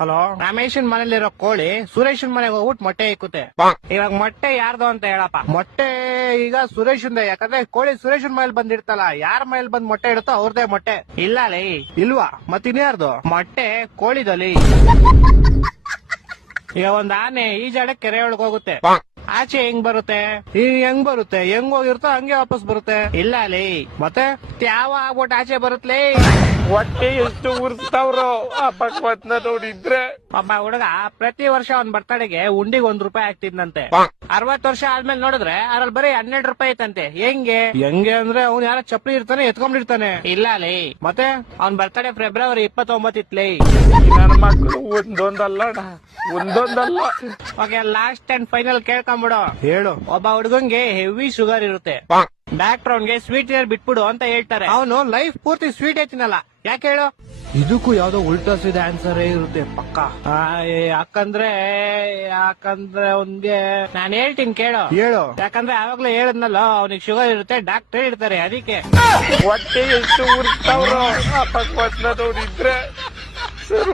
Hello, ರಮೇಶನ್ ಮನೇಲಿರೋ ಕೋಳಿ ಸುರೇಶನ್ ಮನೆಗೆ ಹೋಗ್ಬಿಟ್ಟು ಮೊಟ್ಟೆ ಇಕ್ಕುತ್ತೆ. ಇವಾಗ ಮೊಟ್ಟೆ ಯಾರ್ದು ಅಂತ ಹೇಳಪ್ಪ. ಮೊಟ್ಟೆ ಈಗ ಸುರೇಶನ್ದೆ, ಯಾಕಂದ್ರೆ ಕೋಳಿ ಸುರೇಶನ್ ಮನೇಲಿ ಬಂದಿರ್ತಲ್ಲ, ಯಾರ ಮನೇಲಿ ಬಂದ್ ಮೊಟ್ಟೆ ಇಡುತ್ತೋ ಅವ್ರದೇ ಮೊಟ್ಟೆ. ಇಲ್ಲ ಲೇ, ಇಲ್ವಾ? ಮತ್ತಿನ್ಯಾರ್ದು ಮೊಟ್ಟೆ? ಕೋಳಿದಲ್ಲಿ. ಈಗ ಒಂದ್ ಆನೆ ಈಜಾಡ ಕೆರೆ ಒಳಗ್ ಹೋಗುತ್ತೆ, ಆಚೆ ಹೆಂಗ್ ಬರುತ್ತೆ? ಹೆಂಗ್ ಬರುತ್ತೆ? ಹೆಂಗ್ ಹೋಗಿರುತ್ತೋ ಹಂಗೆ ವಾಪಸ್ ಬರುತ್ತೆ. ಇಲ್ಲ ಲೇ, ಮತ್ತೆ ಯಾವ ಆಗ್ಬಿಟ್ಟು ಆಚೆ ಬರುತ್ತಲೇ? ಹೊಟ್ಟೆ ಎಷ್ಟು ಉರ್ಸ್ತಾವ್ರೋ ಆ ಭಗವತ್ನ ನೋಡಿದ್ರೆ. ಒಬ್ಬ ಹುಡುಗ ಪ್ರತಿ ವರ್ಷ ಅವ್ನ್ ಬರ್ತಡೆಗೆ ಉಂಡಿಗೆ ₹1 ಹಾಕ್ತಿದ್ನಂತೆ. 60 ವರ್ಷ ಆದ್ಮೇಲೆ ನೋಡಿದ್ರೆ ಅದ್ರಲ್ಲಿ ಬರೀ ₹12 ಐತಂತೆ. ಹೆಂಗೆ ಅಂದ್ರೆ ಅವ್ನು ಯಾರ ಚಪ್ಪಲಿ ಇರ್ತಾನೆ ಎತ್ಕೊಂಡಿರ್ತಾನೆ. ಇಲ್ಲ ಲೇ, ಮತ್ತೆ ಅವ್ನ್ ಬರ್ತಡೆ ಫೆಬ್ರವರಿ 29 ಇತ್ಲೇ. ನನ್ನ ಮಕ್ಕಳು ಒಂದೊಂದಲ್ಲ ಓಕೆ, ಲಾಸ್ಟ್ ಅಂಡ್ ಫೈನಲ್ ಕೇಳ್ಕೊಂಬಿಡು. ಹೇಳು. ಒಬ್ಬ ಹುಡುಗಂಗೆ ಹೆವಿ ಶುಗರ್ ಇರುತ್ತೆ, ಡಾಕ್ಟರ್ ಅವ್ನ್ಗೆ ಸ್ವೀಟ್ ಏರ್ ಬಿಟ್ಬಿಡು ಅಂತ ಹೇಳ್ತಾರೆ. ಅವನು ಲೈಫ್ ಪೂರ್ತಿ ಸ್ವೀಟ್ ಐತಿನಲ್ಲ, ಯಾಕೆ ಹೇಳು? ಇದಕ್ಕೂ ಯಾವ್ದೋ ಉಲ್ಟಾ ಸೀದಾ ಆನ್ಸರ್ ಇರುತ್ತೆ ಪಕ್ಕ. ಯಾಕಂದ್ರೆ ಅವ್ನ್ಗೆ ನಾನು ಹೇಳ್ತೀನಿ ಕೇಳು. ಹೇಳು. ಯಾಕಂದ್ರೆ ಆವಾಗ್ಲೇ ಹೇಳದ್ನಲ್ಲ, ಅವ್ನಿಗೆ ಶುಗರ್ ಇರುತ್ತೆ, ಡಾಕ್ಟರ್ ಇರ್ತಾರೆ, ಅದಕ್ಕೆ. ಹೊಟ್ಟೆ ಎಷ್ಟು ಉರ್ಸ್ತಾವ್ರೋ ಆ ಭಗವತ್ನ ನೋಡಿದ್ರೆ.